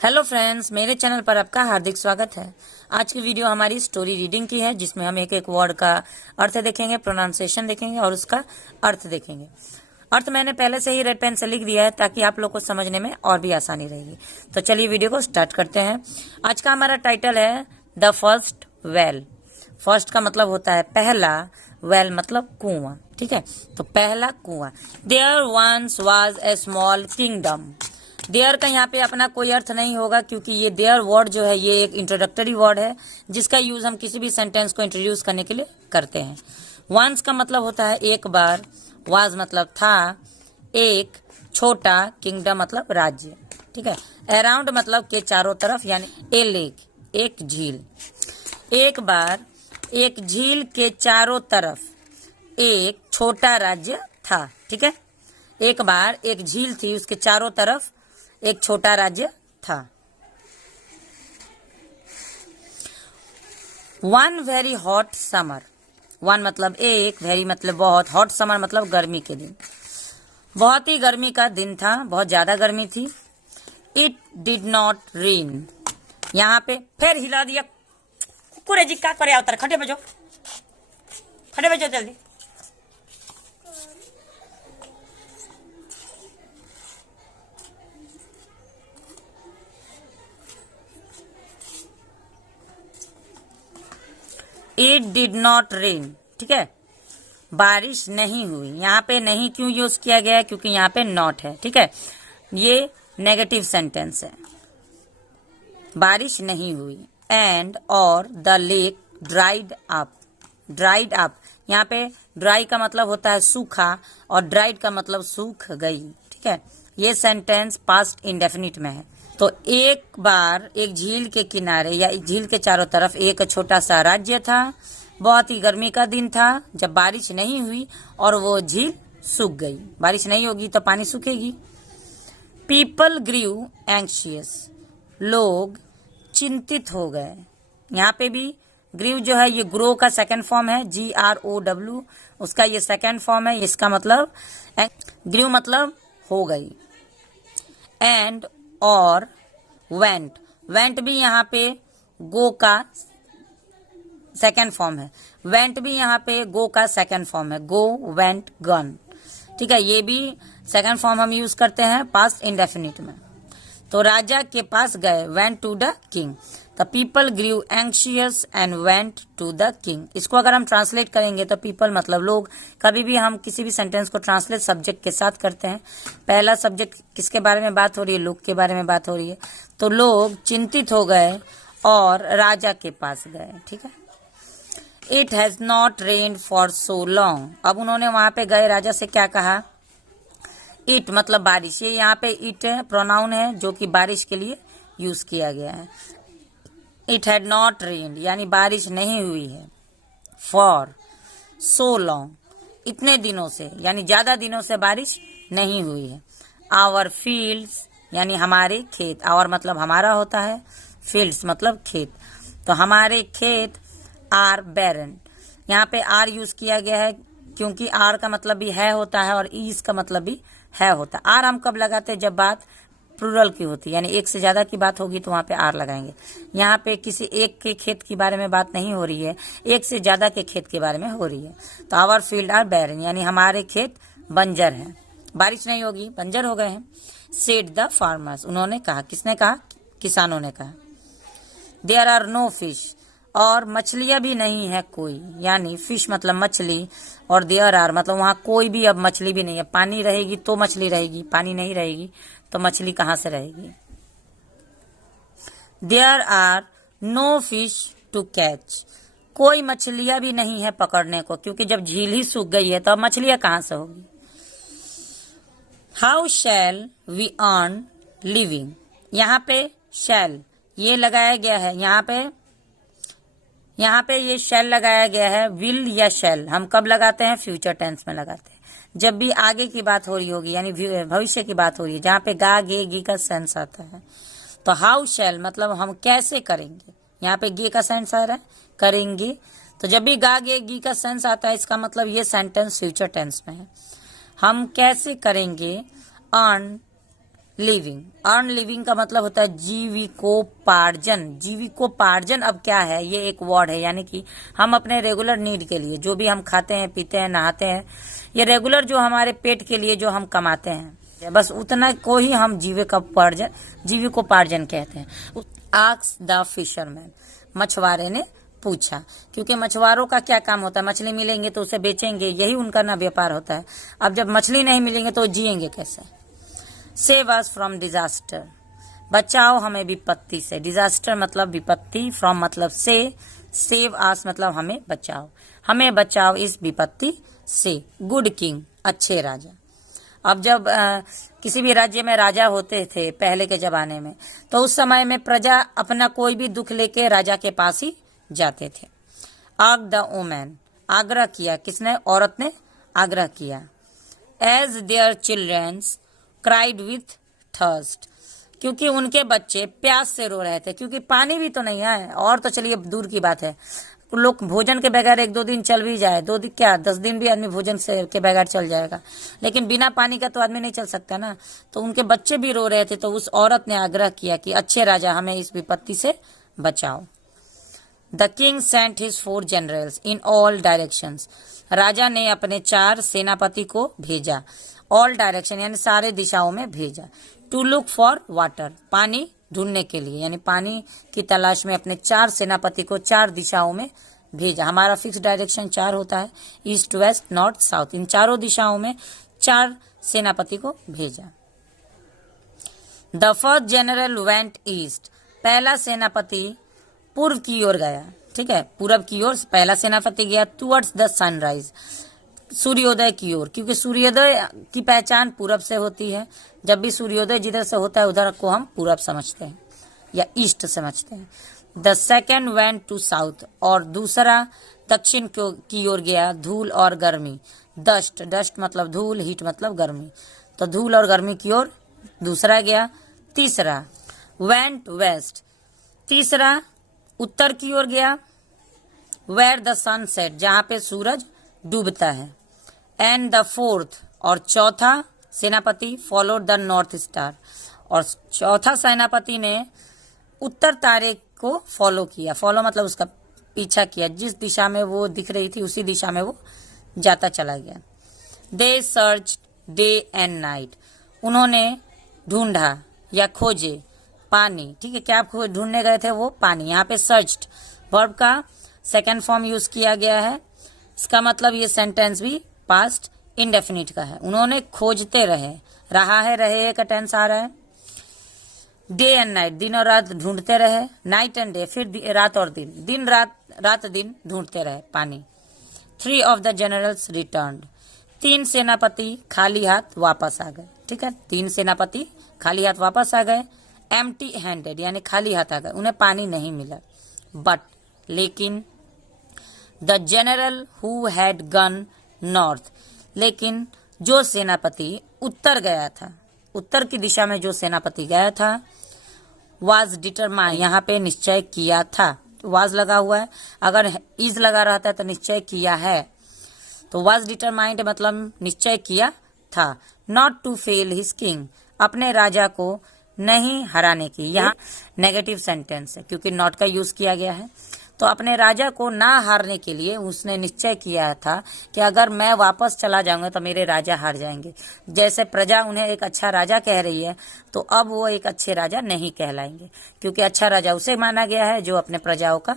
Hello friends, मेरे channel पर आपका हार्दिक स्वागत है। आज की वीडियो हमारी स्टोरी रीडिंग की है, जिसमें हम एक एक वर्ड का अर्थ देखेंगे, प्रोनाउंसिएशन देखेंगे और उसका अर्थ देखेंगे। अर्थ मैंने पहले से ही रेड पेन से लिख दिया है ताकि आप लोग को समझने में और भी आसानी रहेगी। तो चलिए वीडियो को स्टार्ट करते हैं। आज का हमारा टाइटल है द फर्स्ट वेल। फर्स्ट का मतलब होता है पहला, वेल मतलब कुआं। ठीक है, तो पहला कुआं। There once was a small kingdom. There का यहाँ पे अपना कोई अर्थ नहीं होगा, क्योंकि ये देयर वर्ड जो है ये एक इंट्रोडक्टरी वर्ड है, जिसका यूज हम किसी भी सेंटेंस को इंट्रोड्यूस करने के लिए करते हैं। वंस का मतलब होता है एक बार, वाज मतलब था, एक, छोटा, किंगडम मतलब राज्य। ठीक है, अराउंड मतलब के चारों तरफ, यानी ए लेक, एक झील। एक बार एक झील के चारों तरफ एक छोटा राज्य था। ठीक है, एक बार एक झील थी, उसके चारों तरफ एक छोटा राज्य था। One very hot summer. One मतलब एक, वेरी मतलब बहुत, हॉट समर मतलब गर्मी के दिन। बहुत ही गर्मी का दिन था, बहुत ज्यादा गर्मी थी। It did not rain. यहाँ पे फिर हिला दिया। कुरे जी क्या करे, अवतर खड़े बजो, खड़े बजो जल्दी। It did not rain. ठीक है, बारिश नहीं हुई। यहाँ पे नहीं क्यों यूज किया गया है, क्योंकि यहाँ पे नॉट है। ठीक है, ये नेगेटिव सेंटेंस है। बारिश नहीं हुई। एंड और the lake dried up. Dried up, यहाँ पे ड्राई का मतलब होता है सूखा और ड्राइड का मतलब सूख गई। ठीक है, ये सेंटेंस पास्ट इंडेफिनिट में है। तो एक बार एक झील के किनारे या झील के चारों तरफ एक छोटा सा राज्य था। बहुत ही गर्मी का दिन था जब बारिश नहीं हुई और वो झील सूख गई। बारिश नहीं होगी तो पानी सूखेगी। People grew anxious. लोग चिंतित हो गए। यहाँ पे भी ग्रीव जो है ये ग्रो का सेकंड फॉर्म है, GROW, उसका ये सेकंड फॉर्म है। इसका मतलब ग्रीव मतलब हो गई। एंड और वेंट, वेंट भी यहाँ पे गो का सेकेंड फॉर्म है। वेंट भी यहाँ पे गो का सेकेंड फॉर्म है, गो, वेंट, गन। ठीक है, ये भी सेकेंड फॉर्म हम यूज करते हैं पास्ट इंडेफिनिट में। तो राजा के पास गए, went to the king. The people grew anxious and went to the king. इसको अगर हम ट्रांसलेट करेंगे तो पीपल मतलब लोग। कभी भी हम किसी भी सेंटेंस को ट्रांसलेट सब्जेक्ट के साथ करते हैं। पहला सब्जेक्ट किसके बारे में बात हो रही है, लोग के बारे में बात हो रही है। तो लोग चिंतित हो गए और राजा के पास गए। ठीक है, it has not rained for so long. अब उन्होंने वहां पे गए, राजा से क्या कहा, इट मतलब बारिश। ये यहाँ पे इट प्रोनाउन है जो कि बारिश के लिए यूज किया गया है। इट हैड नॉट रेन्ड यानी बारिश नहीं हुई है। फॉर सो लॉन्ग, इतने दिनों से, यानी ज्यादा दिनों से बारिश नहीं हुई है। आवर फील्ड्स यानी हमारे खेत। आवर मतलब हमारा होता है, फील्ड्स मतलब खेत। तो हमारे खेत आर बैरन। यहाँ पे आर यूज किया गया है क्योंकि आर का मतलब भी है होता है और इज का मतलब भी है होता है। आर हम कब लगाते हैं, जब बात प्लूरल की होती है, यानी एक से ज्यादा की बात होगी तो वहां पे आर लगाएंगे। यहाँ पे किसी एक के खेत के बारे में बात नहीं हो रही है, एक से ज्यादा के खेत के बारे में हो रही है। तो आवर फील्ड आर बैरन यानी हमारे खेत बंजर हैं, बारिश नहीं होगी, बंजर हो गए हैं। सेड द फार्मर्स, उन्होंने कहा, किसने कहा, किसानों ने कहा। देयर आर नो फिश, और मछलियां भी नहीं है कोई, यानी फिश मतलब मछली और देयर आर मतलब वहां कोई भी अब मछली भी नहीं है। पानी रहेगी तो मछली रहेगी, पानी नहीं रहेगी तो मछली कहां से रहेगी। There are no fish to catch, कोई मछलियां भी नहीं है पकड़ने को, क्योंकि जब झील ही सूख गई है तो अब मछलियां कहां से होगी। How shall we earn living, यहाँ पे शैल ये लगाया गया है। यहाँ पे ये शैल लगाया गया है। विल या शैल हम कब लगाते हैं, फ्यूचर टेंस में लगाते हैं, जब भी आगे की बात हो रही होगी, यानी भविष्य की बात हो रही है, जहाँ पे गा गे गी का सेंस आता है। तो हाउ शैल मतलब हम कैसे करेंगे, यहाँ पे गे का सेंस आ रहा है, करेंगे। तो जब भी गा गे गी का सेंस आता है, इसका मतलब ये सेंटेंस फ्यूचर टेंस में है। हम कैसे करेंगे अर्न लिविंग। अर्न लिविंग का मतलब होता है जीविकोपार्जन। जीविकोपार्जन अब क्या है, ये एक वर्ड है, यानी कि हम अपने रेगुलर नीड के लिए जो भी हम खाते हैं, पीते हैं, नहाते हैं, ये रेगुलर जो हमारे पेट के लिए जो हम कमाते हैं, बस उतना को ही हम जीविकोपार्जन कहते हैं। आस्क्ड द फिशरमैन, मछुआरे ने पूछा, क्योंकि मछुआरों का क्या काम होता है, मछली मिलेंगे तो उसे बेचेंगे, यही उनका ना व्यापार होता है। अब जब मछली नहीं मिलेंगे तो जिएंगे कैसे। सेव अस फ्रॉम डिजास्टर, बचाओ हमें विपत्ति से। डिजास्टर मतलब विपत्ति, फ्रॉम मतलब से, सेव अस मतलब हमें बचाओ, हमें बचाओ इस विपत्ति से। गुड किंग, अच्छे राजा। अब जब किसी भी राज्य में राजा होते थे पहले के जमाने में, तो उस समय में प्रजा अपना कोई भी दुख लेके राजा के पास ही जाते थे। आग द वुमन, आग्रह किया, किसने, औरत ने आग्रह किया। As their childrens cried with thirst, क्योंकि उनके बच्चे प्यास से रो रहे थे, क्योंकि पानी भी तो नहीं है। और तो चलिए दूर की बात है, लोग भोजन के बगैर 1-2 दिन चल भी जाए, 2 दिन क्या 10 दिन भी आदमी भोजन से के बगैर चल जाएगा, लेकिन बिना पानी का तो आदमी नहीं चल सकता ना। तो उनके बच्चे भी रो रहे थे, तो उस औरत ने आग्रह किया कि अच्छे राजा हमें इस विपत्ति से बचाओ। The king sent his 4 generals in all directions, राजा ने अपने 4 सेनापति को भेजा। ऑल डायरेक्शन यानी सारे दिशाओं में भेजा। टू लुक फॉर वाटर, पानी ढूंढने के लिए, यानी पानी की तलाश में अपने 4 सेनापति को 4 दिशाओं में भेजा। हमारा फिक्स डायरेक्शन 4 होता है, ईस्ट, वेस्ट, नॉर्थ, साउथ। इन चारों दिशाओं में 4 सेनापति को भेजा। The first general went east, पहला सेनापति पूर्व की ओर गया, ठीक है, पूरब की ओर पहला सेनापति गया। टुवर्ड्स द सनराइज, सूर्योदय की ओर, क्योंकि सूर्योदय की पहचान पूरब से होती है। जब भी सूर्योदय जिधर से होता है उधर को हम पूरब समझते हैं या ईस्ट समझते हैं। The second went to south, और दूसरा दक्षिण की ओर गया। धूल और गर्मी, डस्ट, डस्ट मतलब धूल, हीट मतलब गर्मी, तो धूल और गर्मी की ओर दूसरा गया। तीसरा वेंट वेस्ट, तीसरा उत्तर की ओर गया। वेयर द सन सेट, जहां पे सूरज डूबता है। एंड द फोर्थ, और चौथा सेनापति फॉलोड द नॉर्थ स्टार, और चौथा सेनापति ने उत्तर तारे को फॉलो किया। फॉलो मतलब उसका पीछा किया, जिस दिशा में वो दिख रही थी उसी दिशा में वो जाता चला गया। दे सर्च डे एंड नाइट, उन्होंने ढूंढा या खोजे पानी, ठीक है, क्या ढूंढने गए थे वो, पानी। यहाँ पे सर्च्ड वर्ब का सेकेंड फॉर्म यूज किया गया है। इसका मतलब ये सेंटेंस भी पास्ट इंडेफिनिट का है। उन्होंने खोजते रहे, रहा है, रहे का टेंस आ रहा है। डे एंड नाइट, दिन और रात ढूंढते रहे। नाइट एंड डे, फिर रात और दिन, दिन रात, रात दिन ढूंढते रहे पानी। 3 ऑफ द जनरल्स रिटर्न्ड, 3 सेनापति खाली हाथ वापस आ गए, ठीक है, 3 सेनापति खाली हाथ वापस आ गए। एम्प्टी हैंडेड यानी खाली हाथ आ गए, उन्हें पानी नहीं मिला। बट, लेकिन, the general who had gun north, लेकिन जो सेनापति उत्तर गया था, उत्तर की दिशा में जो सेनापति गया था, वाज डिटरमाइंड, यहाँ पे निश्चय किया था, वाज लगा हुआ है, अगर इज लगा रहता है तो निश्चय किया है, तो वाज डिटरमाइंड मतलब निश्चय किया था। Not to fail his king, अपने राजा को नहीं हराने की, यहाँ नेगेटिव सेंटेंस है क्योंकि नॉट का यूज किया गया है। तो अपने राजा को ना हारने के लिए उसने निश्चय किया था कि अगर मैं वापस चला जाऊंगा तो मेरे राजा हार जाएंगे। जैसे प्रजा उन्हें एक अच्छा राजा कह रही है, तो अब वो एक अच्छे राजा नहीं कहलाएंगे, क्योंकि अच्छा राजा उसे माना गया है जो अपने प्रजाओं का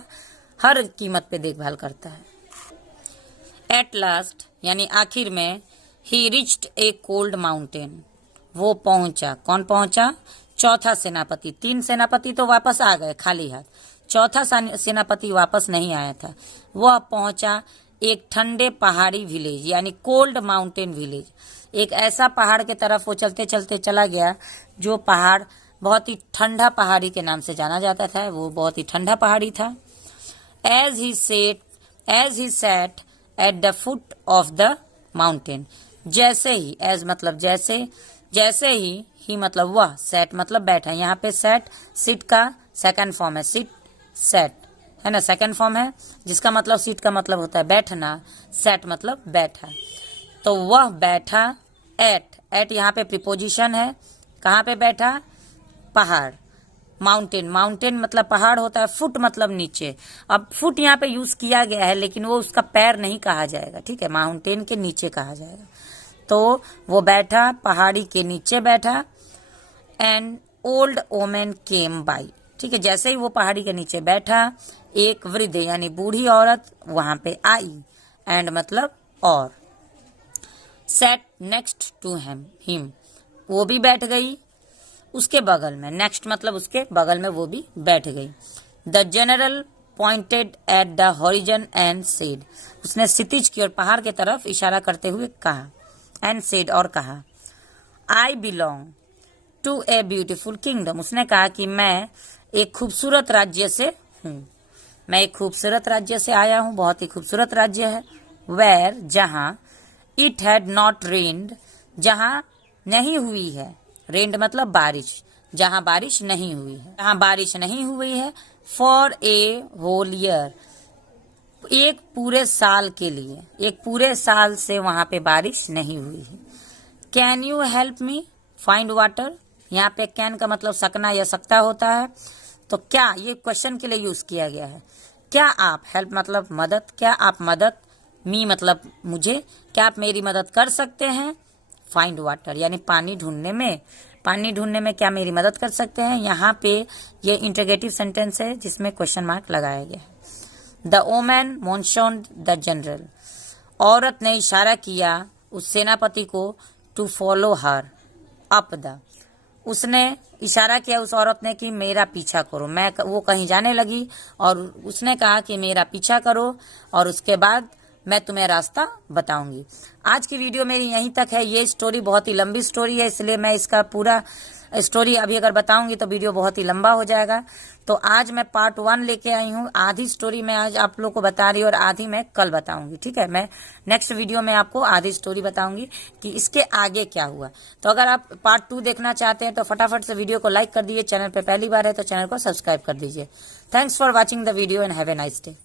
हर कीमत पे देखभाल करता है। एट लास्ट यानी आखिर में, ही रिच्ड ए कोल्ड माउंटेन, वो पहुंचा। कौन पहुंचा? चौथा सेनापति। 3 सेनापति तो वापस आ गए खाली हाथ, चौथा सेनापति वापस नहीं आया था। वह पहुंचा एक ठंडे पहाड़ी विलेज यानी कोल्ड माउंटेन विलेज, एक ऐसा पहाड़ के तरफ वो चलते चलते चला गया जो पहाड़ बहुत ही ठंडा पहाड़ी के नाम से जाना जाता था, वो बहुत ही ठंडा पहाड़ी था। As he sat at the foot of the mountain, जैसे ही, एज मतलब जैसे, जैसे ही मतलब वह, सेट मतलब बैठा। यहाँ पे सेट सिट का सेकंड फॉर्म है, सिट सेट है ना, सेकंड फॉर्म है, जिसका मतलब सीट का मतलब होता है बैठना, सेट मतलब बैठा। तो वह बैठा, एट यहाँ पे प्रीपोजिशन है, कहाँ पे बैठा? पहाड़। माउंटेन, माउंटेन मतलब पहाड़ होता है, फुट मतलब नीचे। अब फुट यहाँ पे यूज किया गया है लेकिन वो उसका पैर नहीं कहा जाएगा, ठीक है, माउंटेन के नीचे कहा जाएगा। तो वो बैठा, पहाड़ी के नीचे बैठा। And old women came by, ठीक है, जैसे ही वो पहाड़ी के नीचे बैठा एक वृद्ध यानी बूढ़ी औरत वहां पे आई। एंड मतलब और। सेट नेक्स्ट टू हिम, वो भी बैठ गई उसके बगल में। नेक्स्ट मतलब उसके बगल में वो भी बैठ गई। The general pointed at the horizon and said, उसने क्षितिज की और पहाड़ की तरफ इशारा करते हुए कहा। एंड सेड और कहा, I belong to a beautiful kingdom, उसने कहा कि मैं एक खूबसूरत राज्य से हूँ, मैं एक खूबसूरत राज्य से आया हूँ, बहुत ही खूबसूरत राज्य है। वेयर, जहां, इट हैड नॉट रेन्ड, जहां नहीं हुई है, रेन्ड मतलब बारिश, जहां बारिश नहीं हुई है, जहां बारिश नहीं हुई है। फॉर ए होल ईयर, एक पूरे साल के लिए, एक पूरे साल से वहां पे बारिश नहीं हुई है। Can you help me find water, यहाँ पे कैन का मतलब सकना या सकता होता है, तो क्या ये क्वेश्चन के लिए यूज किया गया है। क्या आप, हेल्प मतलब मदद, क्या आप मदद, मी मतलब मुझे, क्या आप मेरी मदद कर सकते हैं। फाइंड वाटर यानी पानी ढूंढने में, पानी ढूंढने में क्या मेरी मदद कर सकते हैं। यहाँ पे ये इंटरोगेटिव सेंटेंस है जिसमें क्वेश्चन मार्क लगाया गया है। The woman motioned the general, औरत ने इशारा किया उस सेनापति को to follow her up the, उसने इशारा किया उस औरत ने कि मेरा पीछा करो। वो कहीं जाने लगी और उसने कहा कि मेरा पीछा करो और उसके बाद मैं तुम्हें रास्ता बताऊंगी। आज की वीडियो मेरी यहीं तक है। ये स्टोरी बहुत ही लंबी स्टोरी है, इसलिए मैं इसका पूरा स्टोरी अभी अगर बताऊंगी तो वीडियो बहुत ही लंबा हो जाएगा। तो आज मैं पार्ट 1 लेके आई हूँ। आधी स्टोरी मैं आज आप लोग को बता रही हूँ और आधी मैं कल बताऊंगी, ठीक है। मैं नेक्स्ट वीडियो में आपको आधी स्टोरी बताऊंगी कि इसके आगे क्या हुआ। तो अगर आप पार्ट 2 देखना चाहते हैं तो फटाफट से वीडियो को लाइक कर दीजिए। चैनल पे पहली बार है तो चैनल को सब्सक्राइब कर दीजिए। Thanks for watching the video and have a nice day.